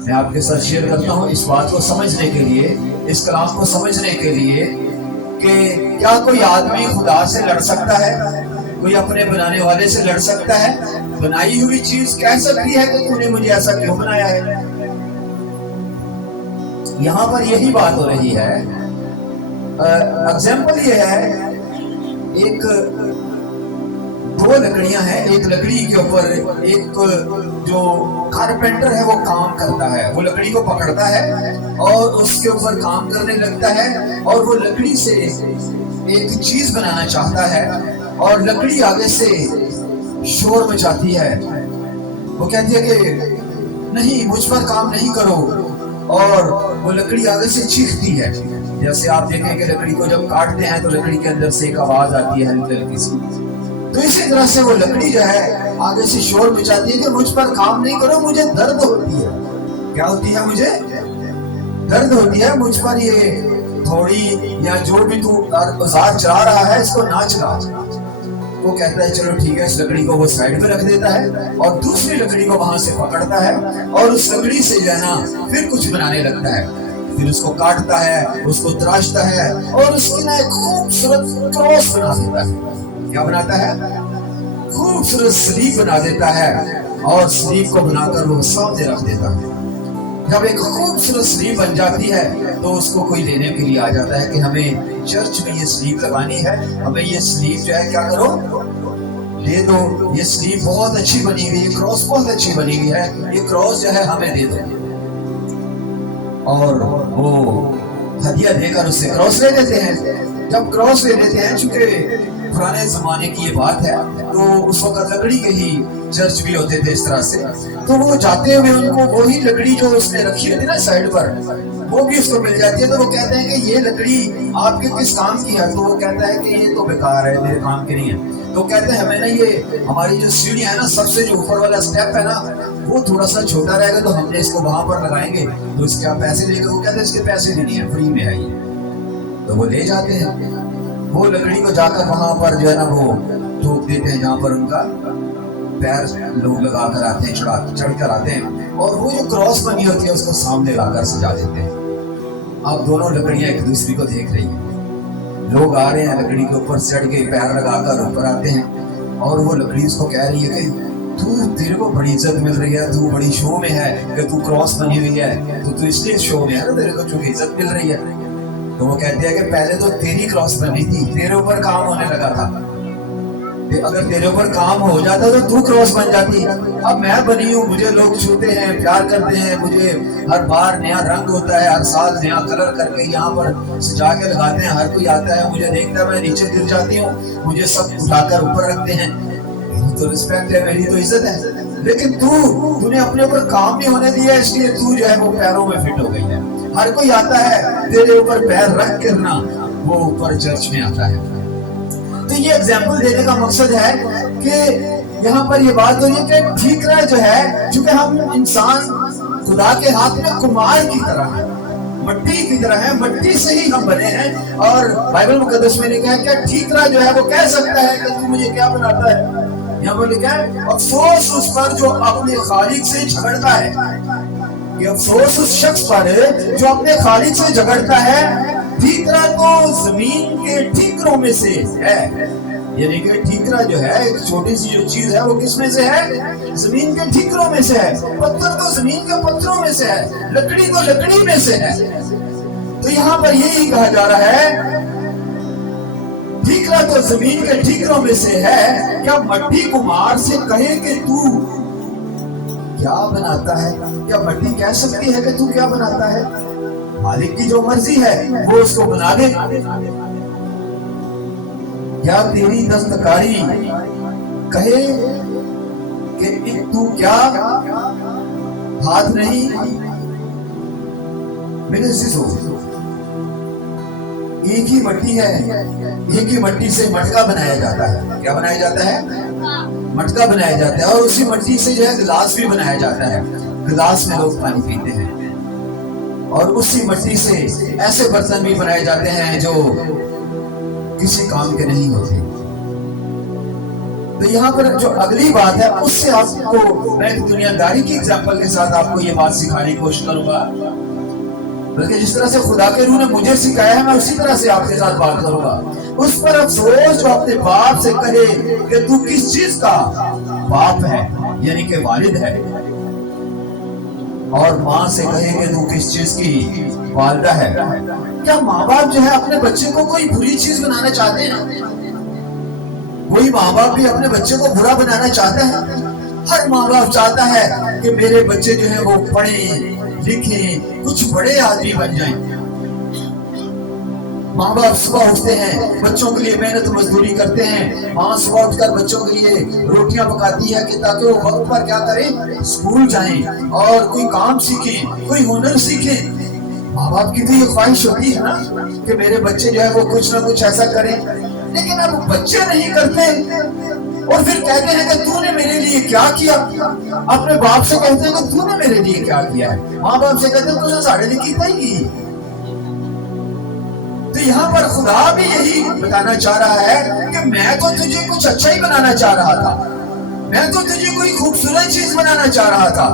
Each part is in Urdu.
میں آپ کے ساتھ شیئر کرتا ہوں اس بات کو سمجھنے کے لیے، اس کلام کو سمجھنے کے لیے کہ کیا کوئی آدمی خدا سے لڑ سکتا ہے؟ کوئی اپنے بنانے والے سے لڑ سکتا ہے؟ بنائی ہوئی چیز کہہ سکتی ہے کہ تو نے مجھے ایسا کیوں بنایا ہے؟ یہاں پر یہی بات ہو رہی ہے۔ ایگزامپل یہ ہے، ایک دو لکڑیاں ہیں، ایک لکڑی کے اوپر ایک جو کارپینٹر ہے وہ کام کرتا ہے، وہ لکڑی کو پکڑتا ہے اور اس کے اوپر کام کرنے لگتا ہے، اور وہ لکڑی سے ایک چیز بنانا چاہتا ہے، اور لکڑی آگے سے شور مچاتی ہے، وہ کہتی ہے کہ نہیں، مجھ پر کام نہیں کرو، اور وہ لکڑی آگے سے چیختی ہے۔ جیسے آپ دیکھیں کہ لکڑی کو جب کاٹتے ہیں تو لکڑی کے اندر سے ایک آواز آتی ہے ہلکی ہلکی سی، تو اسی طرح سے وہ لکڑی جو ہے آگے سے شور مچاتی ہے کہ مجھ پر کام نہیں کرو، مجھے درد ہوتی ہے۔ کیا ہوتی ہے؟ مجھے درد ہوتی ہے، مجھ پر یہ تھوڑی یا جو بھی تو اوزار چلا رہا ہے اس کو نہ چلا۔ وہ کہتا ہے چلو ٹھیک ہے، اس لکڑی کو وہ سائڈ پہ رکھ دیتا ہے اور دوسری لکڑی کو وہاں سے پکڑتا ہے اور اس لکڑی سے جو ہے نا پھر کچھ بنانے لگتا ہے، پھر اس کو کاٹتا ہے، اس کو تراشتا ہے اور اس کی نا ایک خوبصورت کراس بنا دیتا ہے۔ کیا بناتا ہے؟ خوبصورت سلیب بنا دیتا ہے، اور سلیب کو بنا کر وہ سامنے رکھ دیتا ہے۔ جب ایک خوبصورت سلیب بن جاتی ہے تو اس کو کوئی لینے کے لیے آ جاتا ہے کہ ہمیں چرچ میں یہ سلیب لگانی ہے، ہمیں یہ سلیب جو ہے کیا کرو، دے دو، یہ سلیب بہت اچھی بنی ہوئی، یہ کراس بہت اچھی بنی ہوئی ہے، یہ کراس جو ہے ہمیں دے دو۔ اور وہ ہدیہ دے کر اس سے کراس لے لیتے ہیں۔ جب کراس لے لیتے ہیں، چونکہ پرانے زمانے کی یہ بات ہے تو اس وقت لکڑی کے ہی چرچ بھی ہوتے تھے اس طرح سے، تو وہ جاتے ہوئے ان کو وہی لکڑی جو اس نے رکھی ہوتی نا سائڈ پر، وہ بھی اس کو مل جاتی ہے، تو وہ کہتے ہیں کہ یہ لکڑی آپ کے کس کام کی ہے؟ تو وہ کہتا ہے کہ یہ تو بیکار ہے، میرے کام کی نہیں ہے۔ تو کہتے ہیں ہمیں نا یہ ہماری جو سیڑھی ہے نا، سب سے جو اوپر والا سٹیپ ہے نا وہ تھوڑا سا چھوٹا رہے گا، تو ہم نے اس کو وہاں پر لگائیں گے، تو اس کے آپ پیسے لے کر، وہ کہتے ہیں اس کے پیسے بھی نہیں ہے، فری میں ہے یہ۔ تو وہ لے جاتے ہیں، وہ لکڑی کو جا کر وہاں پر جو ہے نا وہ ٹھوک دیتے ہیں جہاں پر ان کا پیر لوگ لگا کر آتے ہیں، چڑھ کر آتے ہیں، اور وہ جو کراس بنی ہوتی ہے اس کو سامنے لا کر سجا دیتے ہیں۔ اب دونوں لکڑیاں ایک دوسری کو دیکھ رہی ہیں، لوگ آ رہے ہیں لکڑی کے اوپر چڑھ کے پیر لگا کر اوپر آتے ہیں، اور وہ لکڑی اس کو کہہ رہی ہے کہ تیرے کو بڑی عزت مل رہی ہے، تو بڑی شو میں ہے کہ تو کراس بنی ہوئی ہے، تو اس لیے شو میں ہے نا، تیرے کو چونکہ عزت مل رہی ہے۔ تو وہ کہتے ہیں کہ پہلے تو تیری کراس بنی تھی، تیرے اوپر کام ہونے لگا تھا، اگر تیرے اوپر کام ہو جاتا تو کراس بن جاتی، اب میں بنی ہوں، مجھے لوگ چھوتے ہیں، پیار کرتے ہیں، مجھے ہر بار نیا رنگ ہوتا ہے، ہر سال نیا کلر کر کے یہاں پر سجا کے لگاتے ہیں، ہر کوئی آتا ہے مجھے دیکھتا ہے، میں نیچے گر جاتی ہوں، مجھے سب اٹھا کر اوپر رکھتے ہیں، میری تو رسپیکٹ ہے، میری تو عزت ہے۔ لیکن تو نے اپنے اوپر کام نہیں ہونے دیا، اس لیے تو جو ہے وہ پیروں میں فٹ ہو گئی ہے، ہر کوئی آتا ہے تیرے اوپر پیر رکھ کر نا وہ اوپر چرچ میں آتا ہے۔ تو یہ ایگزامپل دینے کا مقصد ہے کہ یہاں پر یہ بات ہو رہی ہے کہ ٹھیکرا جو ہے، چونکہ ہم انسان خدا کے ہاتھ میں کمار کی طرح ہیں، مٹی کی طرح ہے، مٹی سے ہی ہم بنے ہیں، اور بائبل مقدس میں لکھا ہے کہ ٹھیکرا جو ہے وہ کہہ سکتا ہے کہ تو مجھے کیا بناتا ہے؟ یہاں پر لکھا ہے افسوس اس پر جو اپنے خالق سے جھگڑتا ہے، یہ افسوس اس شخص پر ہے جو اپنے خالق سے جھگڑتا ہے۔ ٹھیکرا تو زمین کے ٹھیکروں میں سے ہے، یعنی کہ ٹھیکرا جو ہے ایک چھوٹی سی جو چیز ہے وہ کس میں سے ہے؟ زمین کے ٹھیکروں میں سے ہے۔ پتھر تو زمین کے پتھروں میں سے ہے، لکڑی تو لکڑی میں سے ہے۔ تو یہاں پر یہی کہا جا رہا ہے ٹھیکرا تو زمین کے ٹھیکروں میں سے ہے، کیا مٹی کمار سے کہے کہ تو کیا بناتا ہے؟ کیا مٹی کہہ سکتی ہے کہ تو کیا بناتا ہے؟ مالک کی جو مرضی ہے وہ اس کو بنا دے۔ یا تیری دستکاری کہے کہ تو کیا ہاتھ نہیں میرے سے سو۔ ایک ہی مٹی ہے، ایک ہی مٹی سے مٹکا بنایا جاتا ہے۔ کیا بنایا جاتا ہے؟ مٹکا بنایا جاتا ہے، اور اسی مٹی سے جو ہے گلاس بھی بنایا جاتا ہے، گلاس میں لوگ پانی پیتے ہیں، اور اسی مٹی سے ایسے برتن بھی بنائے جاتے ہیں جو کسی کام کے نہیں ہوتے۔ تو یہاں پر جو اگلی بات ہے اس سے آپ کو میں دنیا داری کی اگزامپل کے ساتھ آپ کو یہ بات سکھانے کی کوشش کروں گا، بلکہ جس طرح سے خدا کے روح نے مجھے سکھایا ہے میں اسی طرح سے آپ کے ساتھ بات کروں گا۔ اس پر افسوس جو اپنے باپ سے کہے کہ تو کس چیز کا باپ ہے، یعنی کہ والد ہے، اور ماں سے کہے کہ تو کس چیز کی والدہ ہے۔ کیا ماں باپ جو ہے اپنے بچے کو کوئی بری چیز بنانا چاہتے ہیں؟ کوئی ماں باپ بھی اپنے بچے کو برا بنانا چاہتا ہے؟ ہر ماں باپ چاہتا ہے کہ میرے بچے جو ہیں وہ پڑھیں لکھیں کچھ بڑے آدمی بن جائیں۔ ماں باپ صبح اٹھتے ہیں بچوں کے لیے محنت مزدوری کرتے ہیں، ماں صبح اٹھ کر بچوں کے لیے روٹیاں پکاتی ہے کہ تاکہ وہ وقت پر کیا کریں، اسکول جائیں اور کوئی کام سیکھیں، کوئی ہنر سیکھیں۔ ماں باپ کی تو یہ خواہش ہوتی ہے نا کہ میرے بچے جو ہے وہ کچھ نہ کچھ ایسا کریں، لیکن اب بچے نہیں کرتے اور پھر کہتے ہیں کہ تو نے میرے لیے کیا کیا۔ اپنے باپ سے کہتے ہیں کہ تو نے میرے لیے کیا کیا ہے، ماں باپ سے کہتے ہیں تو نے ساڑھے لیے کیتا ہی کی۔ تو یہاں پر خدا بھی یہی بتانا چاہ رہا ہے کہ میں تو تجھے کچھ اچھا ہی بنانا چاہ رہا تھا، میں تو تجھے کوئی خوبصورت چیز بنانا چاہ رہا تھا،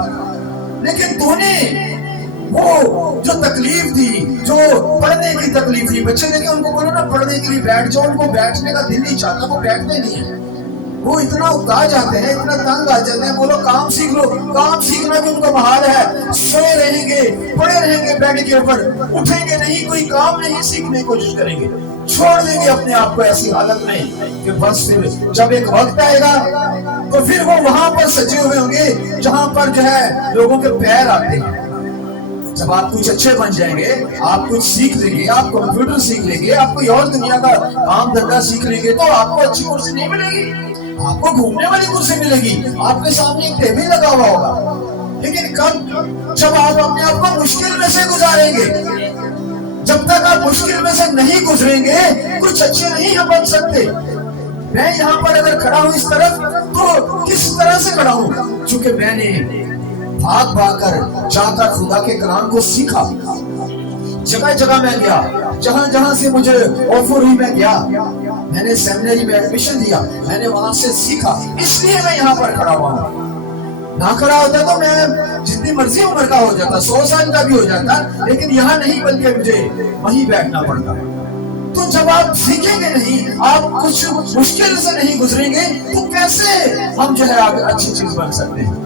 لیکن تو نے وہ جو تکلیف تھی، جو پڑھنے کی تکلیف تھی، بچے دیکھیں ان کو بولو نا پڑھنے کے لیے بیٹھ جاؤ، ان کو بیٹھنے کا دل نہیں چاہتا، وہ بیٹھتے نہیں ہیں، وہ اتنا اکتا جاتے ہیں، اتنا تنگ آ جاتے ہیں، بولو کام سیکھ لو، کام سیکھنا بھی ان کو محال ہے، سوئے رہیں گے، پڑے رہیں گے بیڈ کے اوپر، اٹھیں گے نہیں، کوئی کام نہیں سیکھنے کی کوشش کریں گے، چھوڑ دیں گے اپنے آپ کو ایسی حالت میں کہ بس پھر جب ایک وقت آئے گا تو پھر وہ وہاں پر سجے ہوئے ہوں گے جہاں پر جو ہے لوگوں کے پیر آتے ہیں۔ جب آپ کچھ اچھے بن جائیں گے، آپ کچھ سیکھ لیں گے، آپ کمپیوٹر سیکھ لیں گے، آپ کوئی اور دنیا کا کام دھندا سیکھ لیں گے، تو آپ کو اچھی کرسی نہیں ملے گی، آپ کو گھومنے والی کرسی ملے گی، آپ کے سامنے ایک ٹیبل لگا ہوا ہوگا، لیکن کب؟ جب آپ اپنے آپ کو مشکل میں سے گزاریں گے۔ جب تک آپ مشکل میں سے نہیں گزریں گے کچھ اچھے نہیں ہم بن سکتے۔ میں یہاں پر اگر کھڑا ہوں اس طرف تو کس طرح سے کھڑا ہوں؟ چونکہ میں نے بھاگ بھاگ کر جا کر خدا کے کلام کو سیکھا، جگہ جگہ میں گیا، جہاں جہاں سے مجھے آفر ہوئی میں گیا، میں نے سیمینری میں ایڈمیشن دیا، میں نے وہاں سے سیکھا، اس لیے میں یہاں پر کھڑا ہوا ہوں۔ نہ کھڑا ہوتا تو میں جتنی مرضی عمر کا ہو جاتا، 100 سال کا بھی ہو جاتا، لیکن یہاں نہیں بلکہ مجھے وہیں بیٹھنا پڑتا۔ تو جب آپ سیکھیں گے نہیں، آپ کچھ مشکل سے نہیں گزریں گے تو کیسے ہم جو ہے اچھی چیز بن سکتے ہیں؟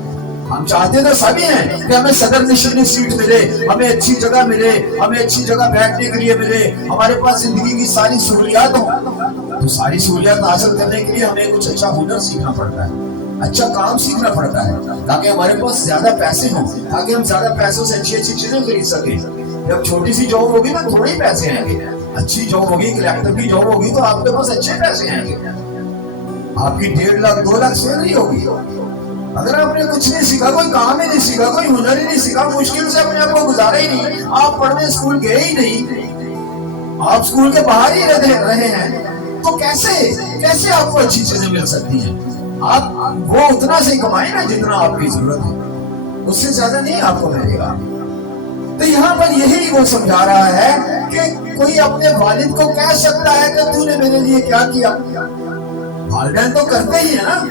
ہم چاہتے تو سبھی ہیں کہ ہمیں صدر نشین سیٹ ملے، ہمیں اچھی جگہ ملے، ہمیں اچھی جگہ بیٹھنے کے لیے ملے، ہمارے پاس زندگی کی ساری سہولیات ہوں۔ تو ساری سہولیات حاصل کرنے کے لیے ہمیں کچھ اچھا ہنر سیکھنا پڑتا ہے، اچھا کام سیکھنا پڑتا ہے، تاکہ ہمارے پاس زیادہ پیسے ہوں، تاکہ ہم زیادہ پیسوں سے اچھی اچھی چیزیں خرید سکیں۔ جب چھوٹی سی جاب ہوگی نا تھوڑے پیسے آئیں گے، اچھی جاب ہوگی، کلیکٹر کی جاب ہوگی تو آپ کے پاس اچھے پیسے آئیں گے، آپ کی 1.5 لاکھ 2 لاکھ سیلری ہوگی۔ اگر آپ نے کچھ نہیں سیکھا، کوئی کام ہی نہیں سیکھا، کوئی ہنر ہی نہیں سیکھا، مشکل سے اپنے آپ کو گزارا ہی نہیں، آپ پڑھنے اسکول گئے ہی نہیں، آپ اسکول کے باہر ہی رہے ہیں، تو کیسے آپ کو اچھی چیزیں مل سکتی ہیں؟ آپ وہ اتنا سے کمائیں نا جتنا آپ کی ضرورت ہے، اس سے زیادہ نہیں آپ کو ملے گا۔ تو یہاں پر یہی وہ سمجھا رہا ہے کہ کوئی اپنے والد کو کہہ سکتا ہے کہ تو نے میرے لیے کیا کیا؟ والدین تو کرتے ہی ہے نا۔